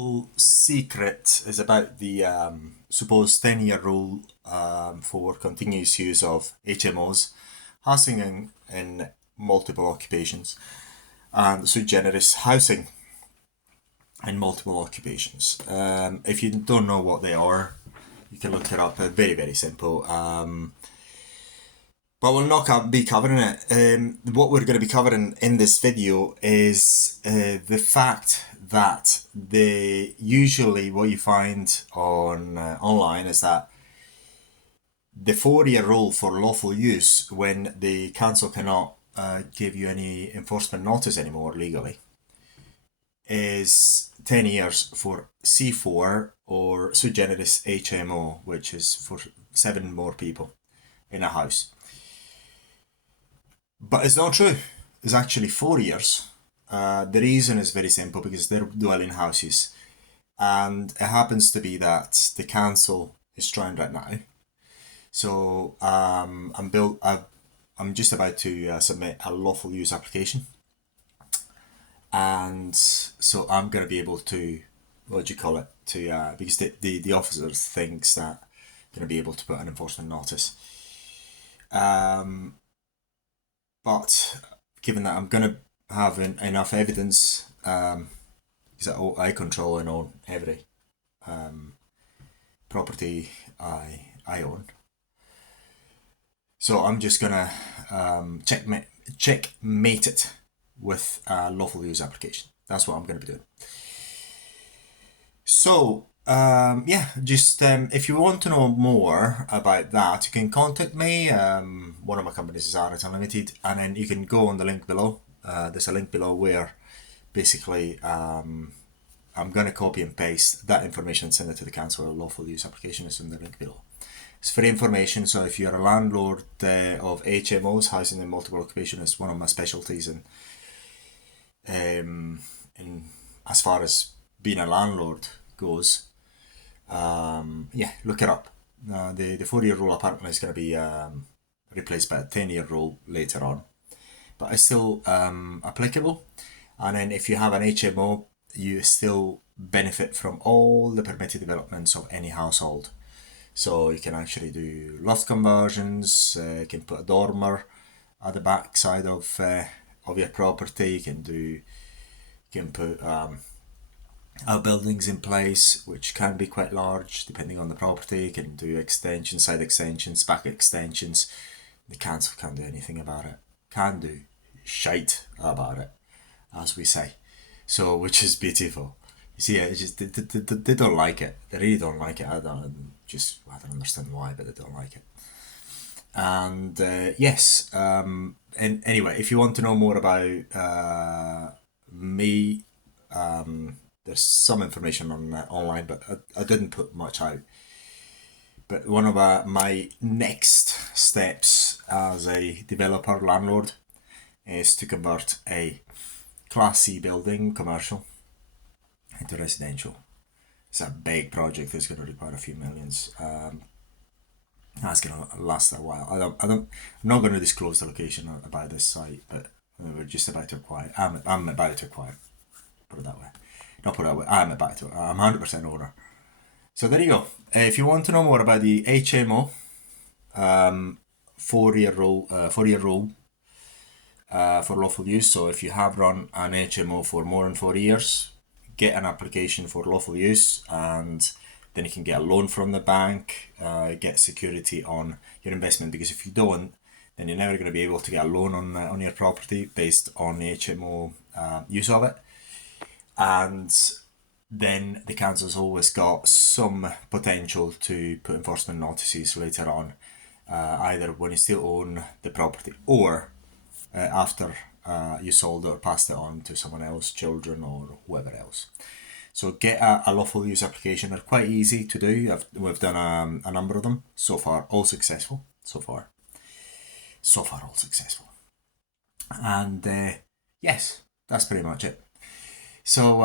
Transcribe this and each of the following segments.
little secret is about the supposed 10-year rule for continuous use of HMOs, housing in multiple occupations, and sui generis housing in multiple occupations. If you don't know what they are, you can look it up. They're very, very simple. But we'll not be covering it. What we're going to be covering in this video is the fact that usually what you find on online is that the 4-year rule for lawful use, when the council cannot give you any enforcement notice anymore legally, is 10 years for C4 or sui generis HMO, which is for 7 more people in a house. But it's not true. It's actually 4 years. The reason is very simple, because they're dwelling houses. And it happens to be that the council is trying right now. So I'm just about to submit a lawful use application. And so I'm going to be able to, what do you call it, because the officer thinks that I'm going to be able to put an enforcement notice. But given that I'm going to have enough evidence, because I control and own every property I own, so I'm just going to checkmate it with a lawful use application. That's what I'm going to be doing. So if you want to know more about that, you can contact me. One of my companies is RS Unlimited, and then you can go on the link below. There's a link below where basically I'm going to copy and paste that information and send it to the council. A lawful use application is in the link below. It's free information, so if you're a landlord of HMOs, housing in multiple occupation, is one of my specialties, and as far as being a landlord goes, look it up. The 4-year rule apparently is going to be replaced by a 10-year rule later on, but it's still applicable. And then if you have an HMO, you still benefit from all the permitted developments of any household. So you can actually do loft conversions, you can put a dormer at the back side of your property, you can put outbuildings in place, which can be quite large depending on the property. You can do extensions, side extensions, back extensions. The council can't do anything about it. Can do shite about it, as we say. So, which is beautiful. You see, it's just they don't like it. They really don't like it. I don't understand why, but they don't like it. And and anyway, if you want to know more about me, there's some information on online, but I didn't put much out. But one of my next steps as a developer landlord is to convert a Class C building, commercial, into residential. It's a big project that's going to require a few millions. That's going to last a while. I'm not going to disclose the location about this site, but we're just about to acquire. I'm about to acquire. Put it that way. Not put it that way. I'm 100% owner. So there you go. If you want to know more about the HMO 4-year rule for lawful use, so if you have run an HMO for more than 4 years, get an application for lawful use, and then you can get a loan from the bank, get security on your investment, because if you don't, then you're never going to be able to get a loan on your property based on the HMO use of it. And then the council's always got some potential to put enforcement notices later on, either when you still own the property or after you sold or passed it on to someone else, children or whoever else. So get a lawful use application. They're quite easy to do. We've done a number of them so far, all successful. So far all successful. And yes, that's pretty much it. So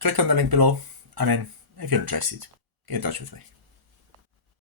click on the link below, and then if you're interested, get in touch with me.